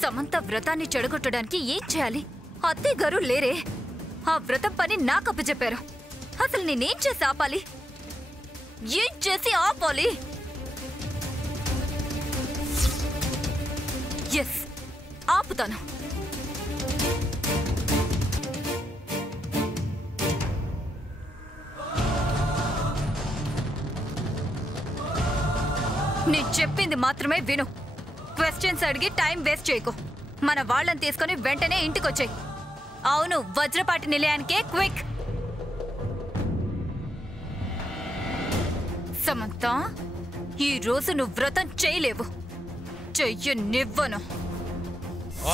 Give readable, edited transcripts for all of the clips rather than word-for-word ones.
సమంత వ్రతాన్ని చెడగొట్టడానికి ఏం చేయాలి? అత్తయ్య గారు లేరే. ఆ వ్రతం పని నాకు అప్పచెప్పారు. అసలు నేనేం చేసి ఆపాలి? ఏం చేసి ఆపాలి? ఎస్, ఆపుతాను. నేను చెప్పింది మాత్రమే విను. క్వశ్చన్స్ అడిగి టైం వేస్ట్ చేయకు. మన వాళ్ళని తీసుకొని వెంటనే ఇంటికొచ్చాయి. అవును, వజ్రపాటి నిలయానికే. క్విక్. సమంత, ఈ రోజు నువ్వు వ్రతం చేయలేవు. చెయ్యనివ్వను.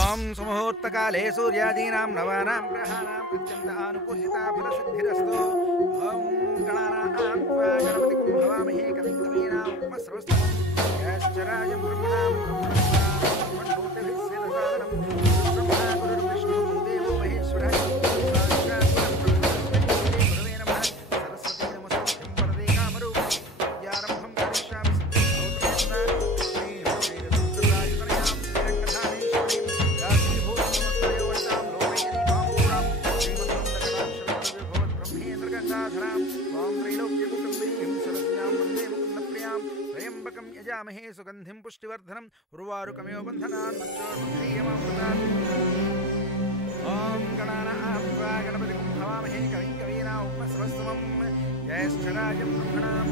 ఓం సుముహూర్తకాలే సూర్యాదీనాం నవానాం గ్రహాణాం అత్యంత అనుకూలితా ఫలసిద్ధిరస్తు. ఓం గణానాం త్వా గణపతిం హవామహే కవిం కవీనాం ఉపమశ్రవస్తమం జ్యేష్ఠరాజం బ్రహ్మణాం సుగంధిం పుష్టివర్ధనం ఉర్వారుకమేవ బంధనాన్ ఓం గణానాం త్వా గణపతిం హవామహే కవిం కవీనాం ఉపమశ్రవస్తమం జ్యేష్ఠరాజం బ్రహ్మణాం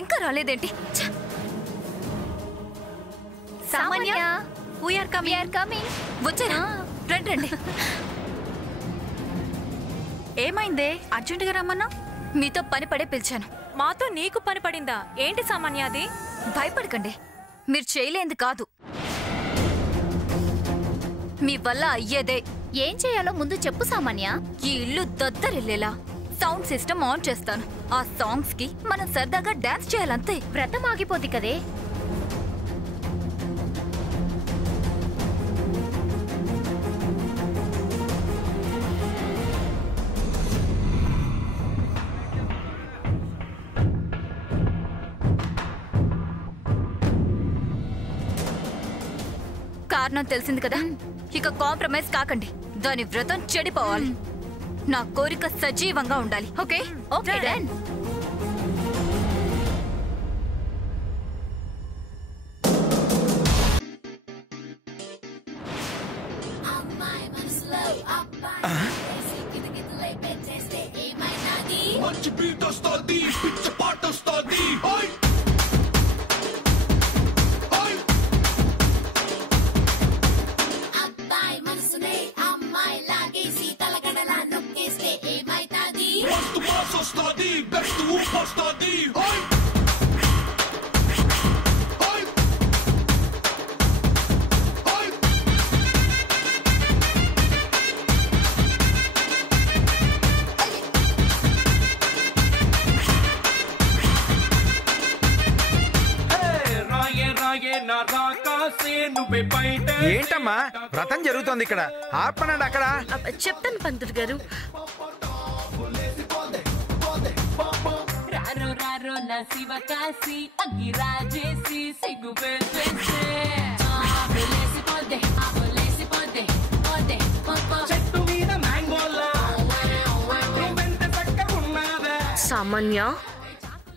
ఇంకా రాలేదేంటి? సామాన్య, we are coming. వచ్చారా? రండి. ఏమైందే? అర్జెంటుగా రమ్మన్నా? మీతో పని పడే పిలిచాను. మాతో నీకు పని పడిందా? ఏంటి సామాన్య అది? భయపడకండి, మీరు చేయలేంది కాదు. మీ వల్ల అయ్యేదే. ఏం చేయాలో ముందు చెప్పు సామాన్య. ఈ ఇల్లు దద్దరిల్లేలా సౌండ్ సిస్టమ్ ఆన్ చేస్తాను. ఆ సాంగ్స్ కి మనం సరదాగా డాన్స్ చేయాలంతే. వ్రతం ఆగిపోద్ది కదే. కారణం తెలిసింది కదా, ఇక కాంప్రమైజ్ కాకండి. దాని వ్రతం చెడిపోవాలి. నా కోరిక సజీవంగా ఉండాలి. Okay okay done. ఏంటమ్మా వ్రతం జరుగుతోంది ఇక్కడ? ఆపనండి అక్కడ. చెప్తాను పంతులు గారు. సామాన్య,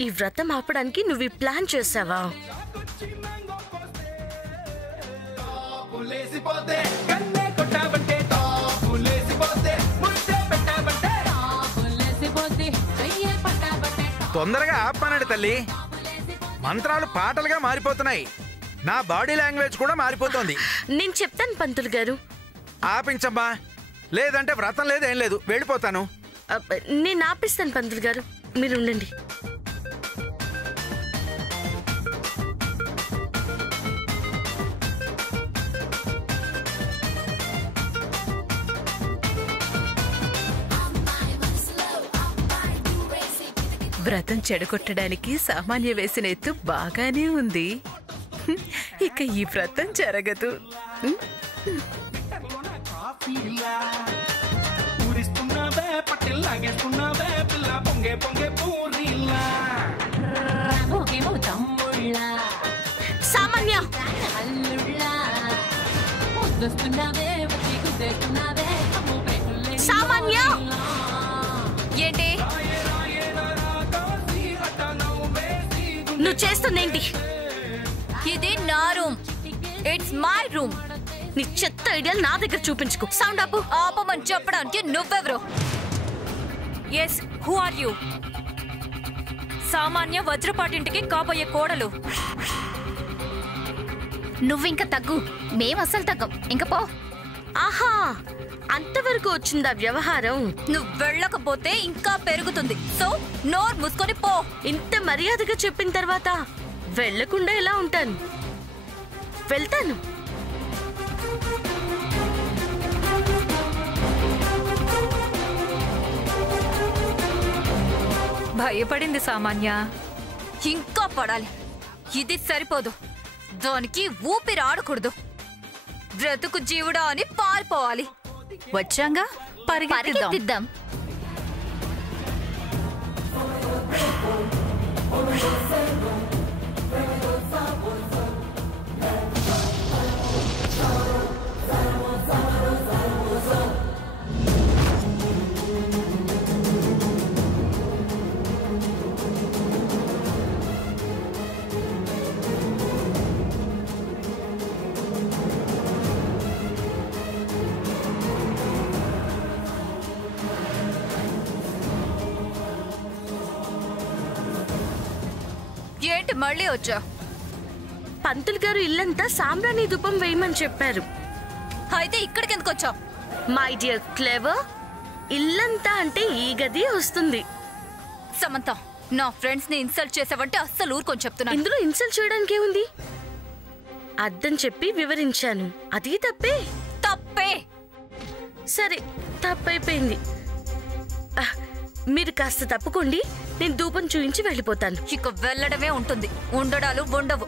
ఈ వ్రతం ఆపడానికి నువ్వు ప్లాన్ చేసావా? లేసిపోతే కన్నే కొట్టాబంటే టాపు లేసిపోతే ముట్టే తొందరగా ఆపమనండి తల్లి. మంత్రాలు పాటలుగా మారిపోతున్నాయి. నా బాడీ లాంగ్వేజ్ కూడా మారిపోతుంది. నేను చెప్తాను పంతులు గారు. ఆపించమ్మా, లేదంటే వ్రతం లేదు, ఏం లేదు, వెళ్ళిపోతాను. నేను ఆపిస్తాను పంతులు గారు, మీరు ఉండండి. వ్రతం చెడగొట్టడానికి సామాన్య వేసిన ఎత్తు బాగానే ఉంది. ఇక ఈ వ్రతం జరగదు. సామాన్య సామాన్య ఏంటి నువ్వు చేస్తుందేంటి? ఇది నా రూమ్, ఇట్స్ మై రూమ్. నీ చెత్త ఐడియాలు నా దగ్గర చూపించుకో. సౌండ్ ఆపు. ఆపమని చెప్పడానికి నువ్వెవరు? Yes, who are you? సామాన్య వజ్రపాటింటికి కాబోయే కోడలు. నువ్వింక తగ్గు, మేం అస్సలు తగ్గం. ఇంక పో. ఆహా, అంతవరకు వచ్చిందా వ్యవహారం? నువ్వు వెళ్ళకపోతే ఇంకా పెరుగుతుంది. సో నోరు మూసుకొని పో. ఇంత మర్యాదగా చెప్పిన తర్వాత వెళ్లకుండా ఎలా ఉంటాను? వెళ్తాను. భయపడింది సామాన్య. ఇంకా పడాలి. ఇది సరిపోదు, దానికి ఊపిరి ఆడకూడదు. బ్రతుకు జీవుడా అని పారిపోవాలి. వచ్చాంగా, పరిగెత్తిద్దాం. పరిగెత్తిద్దాం. ఏంటి మళ్ళీ వచ్చా? పంతులు గారు ఇల్లంతా సాంబ్రాణి ధూపం వేయమని చెప్పారు. అయితే ఇక్కడికి ఎందుకు వచ్చావు? మై డియర్ క్లెవర్, ఇల్లంతా అంటే ఈ గది వస్తుంది. సమంత, నా ఫ్రెండ్స్ ని ఇన్సల్ట్ చేసావంటే అస్సలు ఊరుకొని చెప్తున్నా. ఇందులో ఇన్సల్ట్ చేయడానికి ఏముంది? అర్థం చెప్పి వివరించాను, అది తప్పే. తప్పే. సరే, తప్పైపోయింది. మీరు కాస్త తప్పుకోండి, నేను ధూపం చూయించి వెళ్ళిపోతాను. ఇక వెళ్ళడమే ఉంటుంది, ఉండడాలు ఉండవు.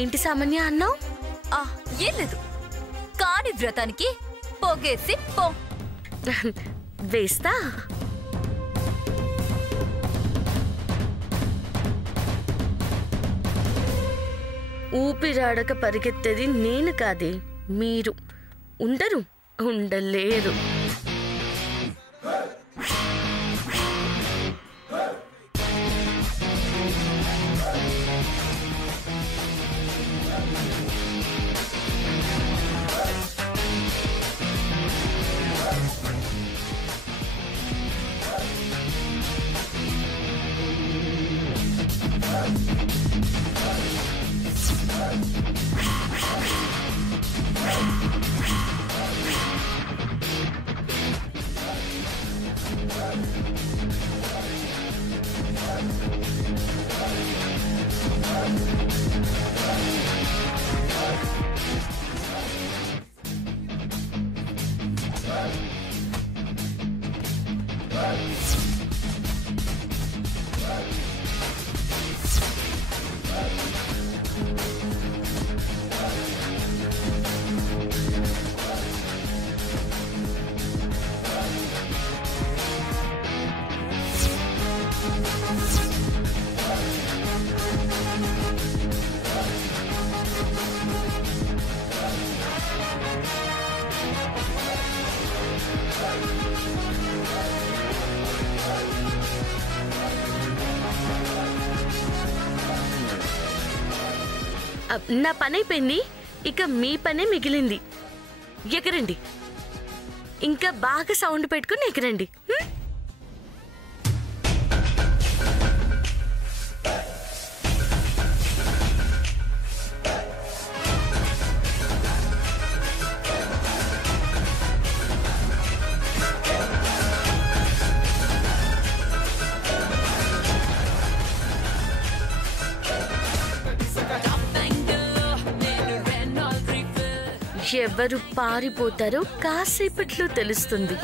ఏంటి సామాన్య అన్నావు? ఏం లేదు, కాని వ్రతానికి పొగేసి పో. వేస్తా. ఊపిరాడక పరిగెత్తేది నేను కాదే, మీరు. ఉండరు, ఉండలేరు. నా పని అయిపోయింది, ఇక మీ పనే మిగిలింది. ఎగరండి, ఇంకా బాగా సౌండ్ పెట్టుకుని ఎగరండి. ఎవరు పారిపోతారో కాసేపట్లో తెలుస్తుంది.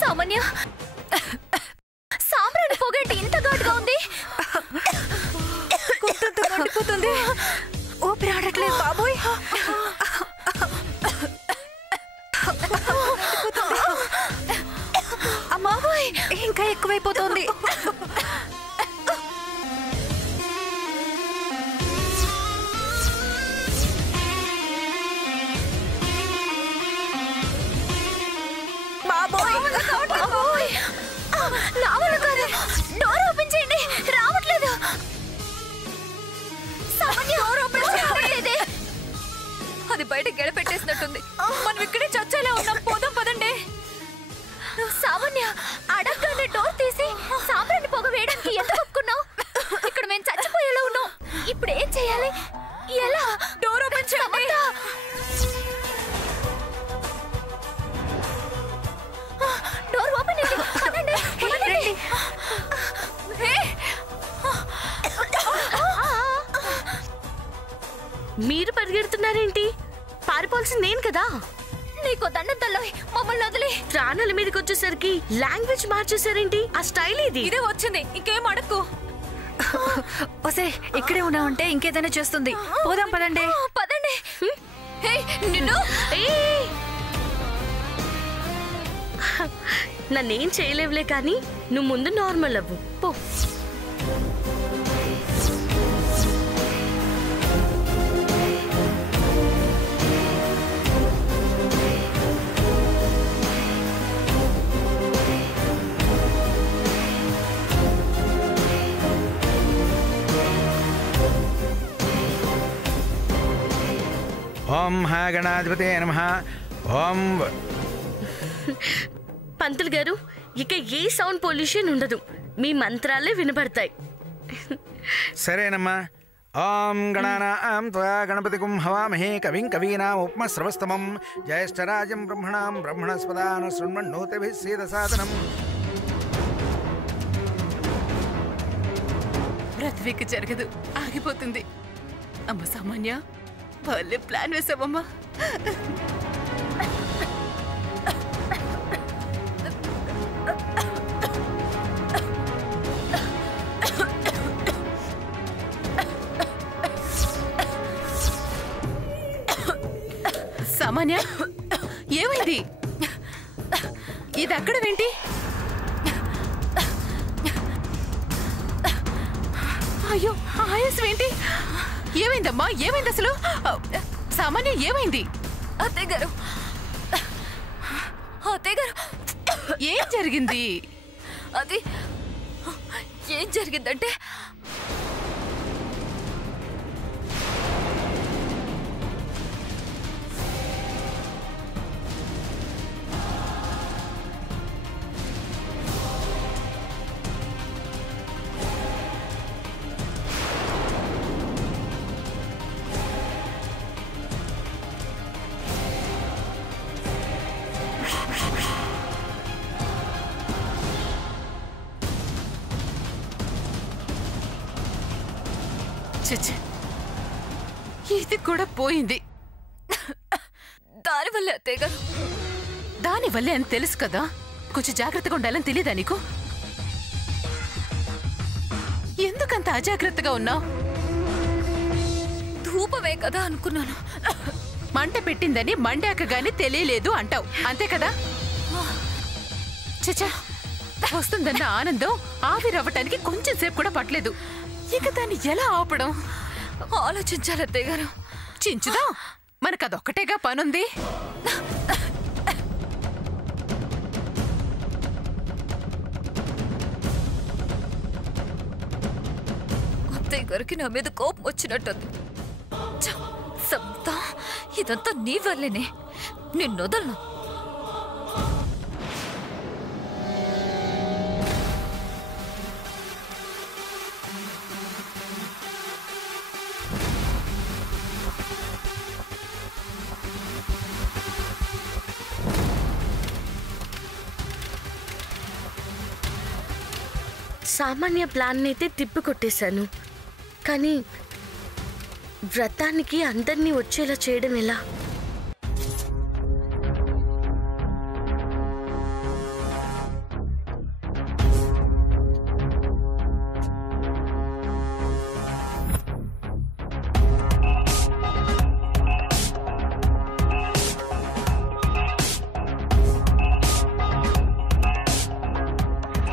సామాన్య, సాంబ్రాణి పొగేంటి ఇంత ఘాటుగా ఉంది? గుంటంతా మండిపోతుంది. ఊపిరి ఆడట్లేదు బాబోయ్. అమ్మాబోయ్, ఇంకా ఎక్కువైపోతుంది. నా వల్ల కాదు. డోర్ ఓపెన్ చేయండి. రావట్లేదు. సామాన్య, డోర్ ఓపెన్ చేయట్లేదే. అది బయట గెడపెట్టేసినట్టుంది. మనం ఇక్కడే చచ్చేలా ఉన్నాం. పోదాం పదండి. సామాన్య, అడగగానే డోర్ తీసి సాంబ్రాణి పొగ వేయడానికి ఎందుకు ఒప్పుకున్నావు? ఇక్కడ మేము చచ్చిపోయేలా ఉన్నాం. ఇప్పుడు ఏం చేయాలి? ఎలా? డోర్ ఓపెన్ చేయండి. డోర్ ఓపెన్ అయింది. పదండి, పదండి. మీరు పరిగెడుతున్నారేంటి? పారిపోవాల్సింది నేను కదా. నీకు దండం తల్లోయ్, మమ్మల్ని వదిలి. ప్రాణాల మీదకి వచ్చేసరికి లాంగ్వేజ్ మార్చేసారేంటి? ఆ స్టైల్ ఇది. ఇదే వచ్చింది, ఇంకేం అడక్కు. ఒసే, ఇక్కడే ఉన్నావంటే ఇంకేదైనా చేస్తుంది. పోదాం పదండి. పదండి. నిన్ను నన్నేం చేయలేవులే కానీ నువ్వు ముందు నార్మల్ అవ్వు. పో. ఓం హా గణాధిపతే నమః. ఓం. పంతులు గారు, ఇక ఏ సౌండ్ పొల్యూషన్ ఉండదు. మీ మంత్రాలే వినబడతాయి. సరేనమ్మా. ఓం గణానాం త్వా గణపతిగుం హవామహే కవిం కవీనాం ఉపమశ్రవస్తమం జ్యేష్ఠరాజం బ్రహ్మణాం బ్రహ్మణస్పదాన శృణ్వన్నోతిభిः సీదసాదనం. బ్రత్విక్ జరగదు, ఆగిపోతుంది. అమ్మ సామాన్య, భలే ప్లాన్ వేసావమ్మా. సామాన్య, ఏమైంది? ఇది అక్కడ ఏంటి? అయ్యో, ఆయాసం ఏంటి? ఏమైందమ్మా? ఏమైంది అసలు? సామాన్య, ఏమైంది? అత్తయ్య గారు, అత్తయ్య గారు, ఏం జరిగింది? అది ఏం జరిగిందంటే ఇది కూడా పోయింది. దానివల్లే అత్తయ్య గారు. దానివల్లే అని తెలుసు కదా. కొంచెం జాగ్రత్తగా ఉండాలని తెలియదా నీకు? ఎందుకంత అజాగ్రత్తగా ఉన్నావు? ధూపమే కదా అనుకున్నాను. మంట పెట్టిందని మండాక గాని తెలియలేదు అంటావు, అంతే కదా? చచ్చా, వస్తుందన్న ఆనందం ఆవిరవ్వటానికి కొంచెం సేపు కూడా పట్టలేదు. ఇక దాన్ని ఎలా ఆపడం? ఆలోచించాలి అత్తయ్య గారు. చించుదా, మనకదొక్కటేగా పనుంది. అత్తయ్య గారికి నా మీద కోపం వచ్చినట్టుంది. సంతా ఇదంతా నీ వల్లేనే. నిన్నొదలను. సామాన్య ప్లాన్ అయితే తిప్పికొట్టేశాను, కానీ వ్రతానికి అందరినీ వచ్చేలా చేయడం ఎలా?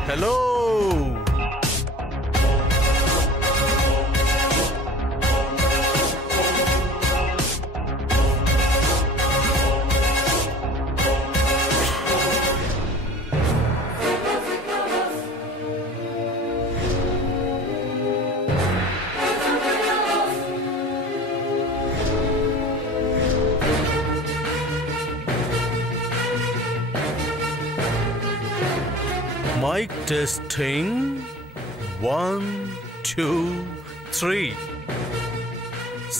Hello, mic testing 1 2 3.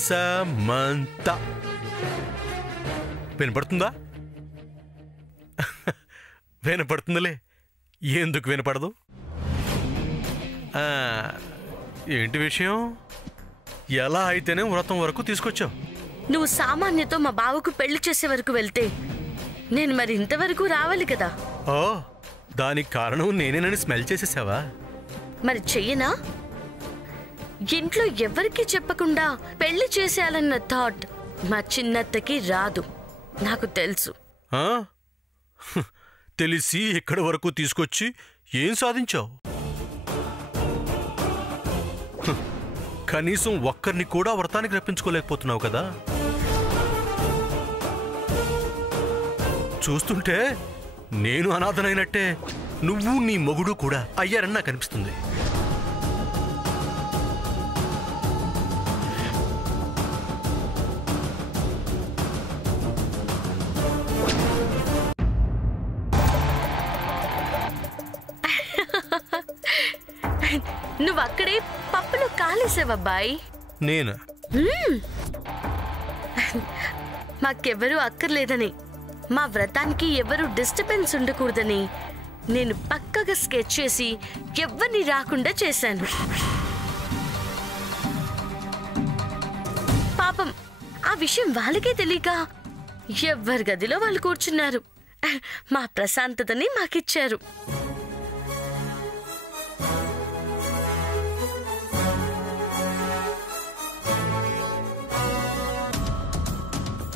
సమంత వినపడుతుందా? వినపడుతుందిలే, ఎందుకు వినపడదు? ఏంటి విషయం? ఎలా అయితేనే వ్రతం వరకు తీసుకొచ్చావు? నువ్వు సామాన్యతో మా బావకు పెళ్లి చేసే వరకు వెళ్తే నేను మరి ఇంతవరకు రావాలి కదా. ఓ, దానికి కారణం నేనేనని స్మెల్ చేసేసావా? మరి చెయ్యనా? ఇంట్లో ఎవరికీ చెప్పకుండా పెళ్లి చేసేయాలన్న థాట్ మా చిన్నత్తకి రాదు, నాకు తెలుసు. తెలిసి ఎక్కడి వరకు తీసుకొచ్చి ఏం సాధించావు? కనీసం ఒక్కరిని కూడా వ్రతానికి రప్పించుకోలేకపోతున్నావు కదా. చూస్తుంటే నేను అనాథనైనట్టే నువ్వు నీ మొగుడు కూడా అయ్యారని నాకు అనిపిస్తుంది. నువ్వు అక్కడే పప్పులో కాలేసావబ్బాయి. నేనా? మాకెవ్వరూ అక్కర్లేదని, మా వ్రతానికి ఎవరు డిస్టర్బెన్స్ ఉండకూడదని నేను పక్కగా స్కెచ్ చేసి ఎవ్వరిని రాకుండా చేశాను. పాపం ఆ విషయం వాళ్ళకే తెలియక ఎవ్వరి గదిలో వాళ్ళు కూర్చున్నారు. మా ప్రశాంతతని మాకిచ్చారు.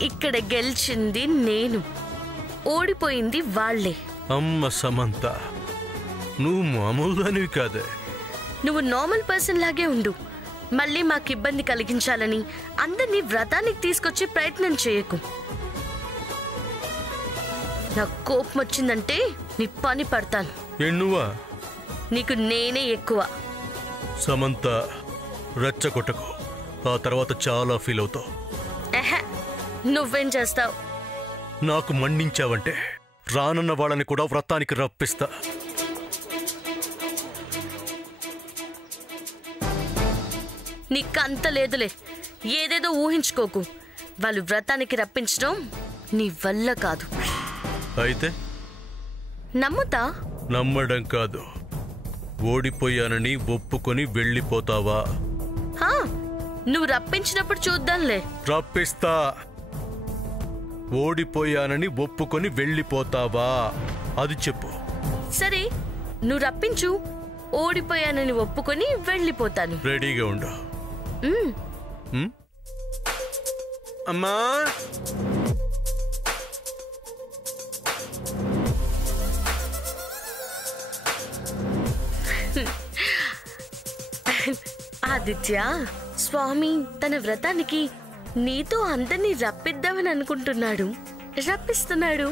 ఇక్కడ గెలిచింది నేను, ఓడిపోయింది వాళ్లే. అమ్మ సమంత, నువ్వు మామూలు దానివి కాదే. నువ్వు నార్మల్ పర్సన్ లాగే ఉండు. మళ్ళీ మాకు ఇబ్బంది కలిగించాలని అందరినీ వ్రతానికి తీసుకొచ్చే ప్రయత్నం చేయకు. నాకు కోపం వచ్చిందంటే నీ పని పడతాను. ఎన్నువా? నీకు నేనే ఎక్కువ. సమంత, రెచ్చగొట్టకు, ఆ తర్వాత చాలా ఫీల్ అవుతావు. నువ్వేం చేస్తావు? నాకు మండించావంటే రానున్న వాళ్ళని కూడా వ్రతానికి రప్పిస్తా. నీకంత లేదులే, ఏదేదో ఊహించుకోకు. వాళ్ళు వ్రతానికి రప్పించడం నీ వల్ల కాదు. అయితే నమ్ముతా? నమ్మడం కాదు, ఓడిపోయానని ఒప్పుకొని వెళ్ళిపోతావా? నువ్వు రప్పించినప్పుడు చూద్దాంలే. రప్పిస్తా. ఓడిపోయానని ఒప్పుకొని వెళ్ళిపోతావా? అది చెప్పు. సరే, నువ్వు రప్పించు, ఓడిపోయానని ఒప్పుకొని వెళ్ళిపోతాను. రెడీగా ఉండు. అమ్మా, ఆదిత్య, స్వామి తన వ్రతానికి నీతో అందరినీ రప్పిద్దామని అనుకుంటున్నాడు, రప్పిస్తున్నాడు.